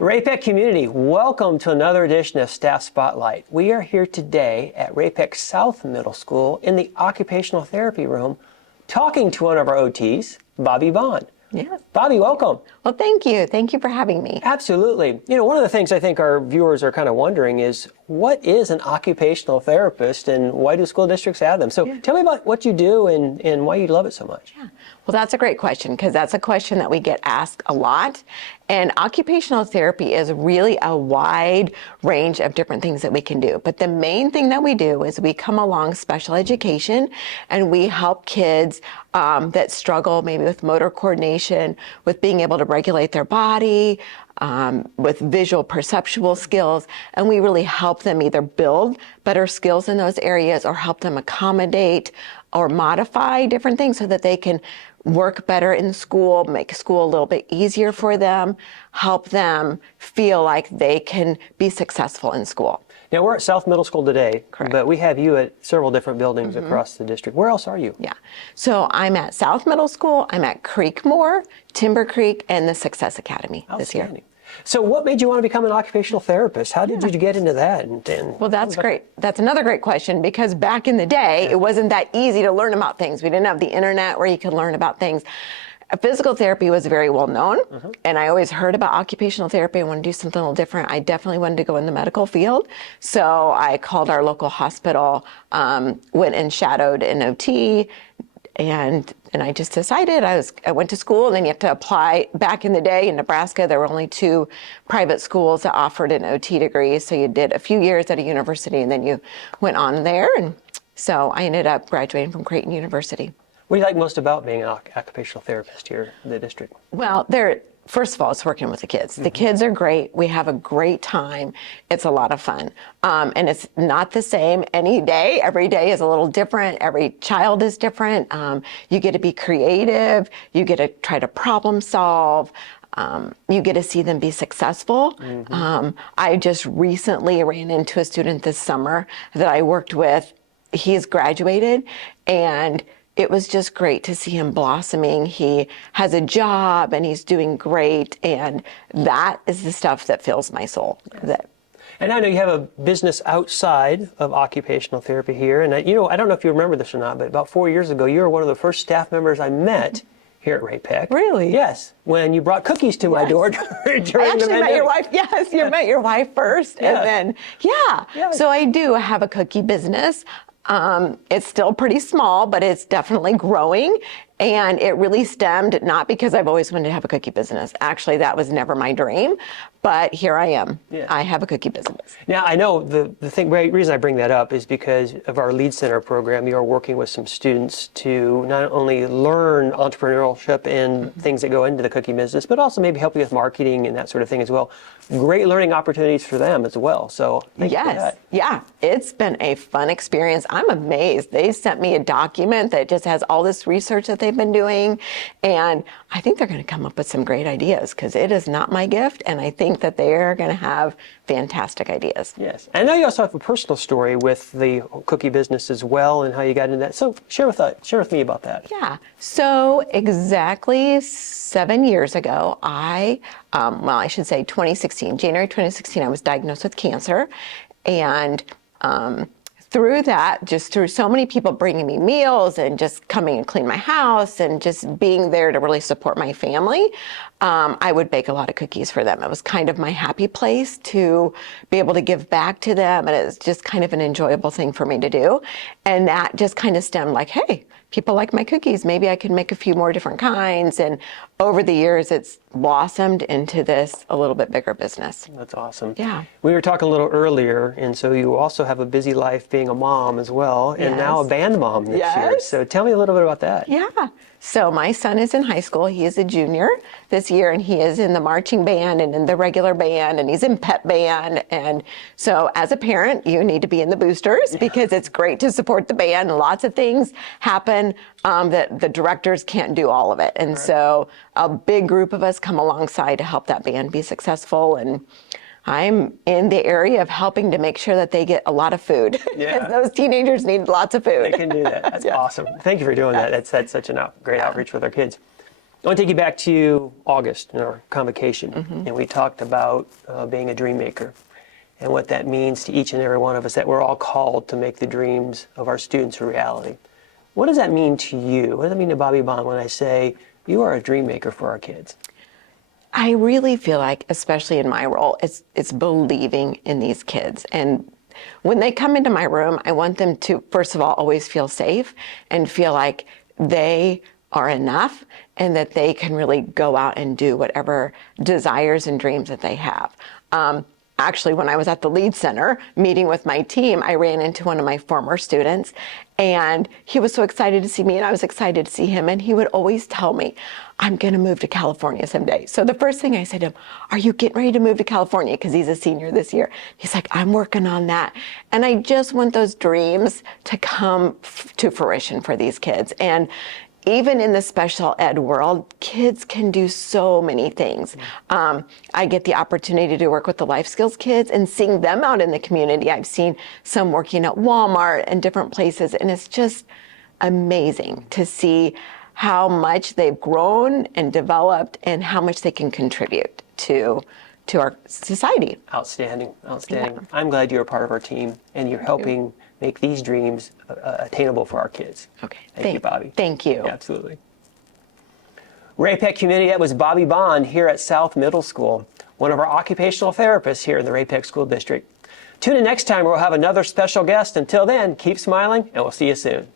Ray-Pec community, welcome to another edition of Staff Spotlight. We are here today at Ray-Pec South Middle School in the Occupational Therapy room talking to one of our OTs, Bobbi Bond. Yes. Bobbi, welcome. Well, thank you. Thank you for having me. Absolutely. You know, one of the things I think our viewers are kind of wondering is, what is an occupational therapist and why do school districts have them? So tell me about what you do and why you love it so much. Yeah. Well, that's a great question because that's a question that we get asked a lot. And occupational therapy is really a wide range of different things that we can do. But the main thing that we do is we come along special education and we help kids that struggle maybe with motor coordination, with being able to regulate their body, with visual perceptual skills, and we really help them either build better skills in those areas or help them accommodate or modify different things so that they can work better in school, make school a little bit easier for them, help them feel like they can be successful in school. Now, we're at South Middle School today, Correct. But we have you at several different buildings across the district. Where else are you? Yeah. So I'm at South Middle School, I'm at Creekmoor, Timber Creek, and the Success Academy this year. So what made you want to become an occupational therapist? How did you get into that? Well, that's great. That's another great question because back in the day, it wasn't that easy to learn about things. We didn't have the internet where you could learn about things. Physical therapy was very well known, and I always heard about occupational therapy. I wanted to do something a little different. I definitely wanted to go in the medical field, so I called our local hospital, went and shadowed an OT, and I just decided I went to school, and then you have to apply. Back in the day in Nebraska, there were only 2 private schools that offered an OT degree, so you did a few years at a university, and then you went on there, and so I ended up graduating from Creighton University. What do you like most about being an occupational therapist here in the district? Well, first of all, it's working with the kids. The kids are great. We have a great time. It's a lot of fun. And it's not the same any day. Every day is a little different. Every child is different. You get to be creative. You get to try to problem solve. You get to see them be successful. I just recently ran into a student this summer that I worked with. He's graduated, and it was just great to see him blossoming. He has a job and he's doing great, and that is the stuff that fills my soul. And I know you have a business outside of occupational therapy here, and I don't know if you remember this or not, but about 4 years ago, you were one of the first staff members I met here at Ray-Pec. Really? Yes, when you brought cookies to my door during I actually met your wife. Yes, you met your wife first, and then, so I do have a cookie business. It's still pretty small, but it's definitely growing. And it really stemmed not because I've always wanted to have a cookie business. Actually, that was never my dream, but here I am. Yeah. I have a cookie business. Now, I know the reason I bring that up is because of our Lead Center program. You are working with some students to not only learn entrepreneurship and things that go into the cookie business, but also maybe help you with marketing and that sort of thing as well. Great learning opportunities for them as well. So thank you for that. Yeah, it's been a fun experience. I'm amazed. They sent me a document that just has all this research that they've been doing, and I think they're going to come up with some great ideas because it is not my gift, and I think that they are going to have fantastic ideas. Yes. I know you also have a personal story with the cookie business as well and how you got into that. So share with me about that. Yeah. So exactly 7 years ago, I should say 2016, January 2016, I was diagnosed with cancer, and through that, just through so many people bringing me meals and just coming and clean my house and just being there to really support my family, I would bake a lot of cookies for them. It was kind of my happy place to be able to give back to them, and it's just kind of an enjoyable thing for me to do. And that just kind of stemmed like, hey, people like my cookies, maybe I can make a few more different kinds. And over the years, it's blossomed into this a little bit bigger business. That's awesome. Yeah. We were talking a little earlier, and so you also have a busy life being a mom as well, and now a band mom this year. So tell me a little bit about that. Yeah. So my son is in high school. He is a junior this year, and he is in the marching band and in the regular band, and he's in pep band. And so as a parent, you need to be in the boosters because it's great to support the band. Lots of things happen that the directors can't do all of it. And so a big group of us come alongside to help that band be successful. And I'm in the area of helping to make sure that they get a lot of food. Yeah. Those teenagers need lots of food. They can do that. That's awesome. Thank you for doing that. That's such a great outreach with our kids. I want to take you back to August in our convocation, and we talked about being a dream maker and what that means to each and every one of us, that we're all called to make the dreams of our students a reality. What does that mean to you? What does that mean to Bobbi Bond when I say you are a dream maker for our kids? I really feel like, especially in my role, it's believing in these kids. And when they come into my room, I want them to, first of all, always feel safe and feel like they are enough and that they can really go out and do whatever desires and dreams that they have. Actually, when I was at the Lead Center meeting with my team, I ran into one of my former students, and he was so excited to see me, and I was excited to see him, and he would always tell me, I'm going to move to California someday. So the first thing I said to him, are you getting ready to move to California? Because he's a senior this year. He's like, I'm working on that. And I just want those dreams to come to fruition for these kids. And even in the special ed world, kids can do so many things. I get the opportunity to work with the life skills kids and seeing them out in the community. I've seen some working at Walmart and different places, and it's just amazing to see how much they've grown and developed and how much they can contribute to our society. Outstanding, outstanding. Yeah. I'm glad you're a part of our team and you're helping make these dreams attainable for our kids. Okay. Thank you, Bobbi. Thank you. Yeah, absolutely. Ray-Pec community, that was Bobbi Bond here at South Middle School, one of our occupational therapists here in the Ray-Pec School District. Tune in next time where we'll have another special guest. Until then, keep smiling and we'll see you soon.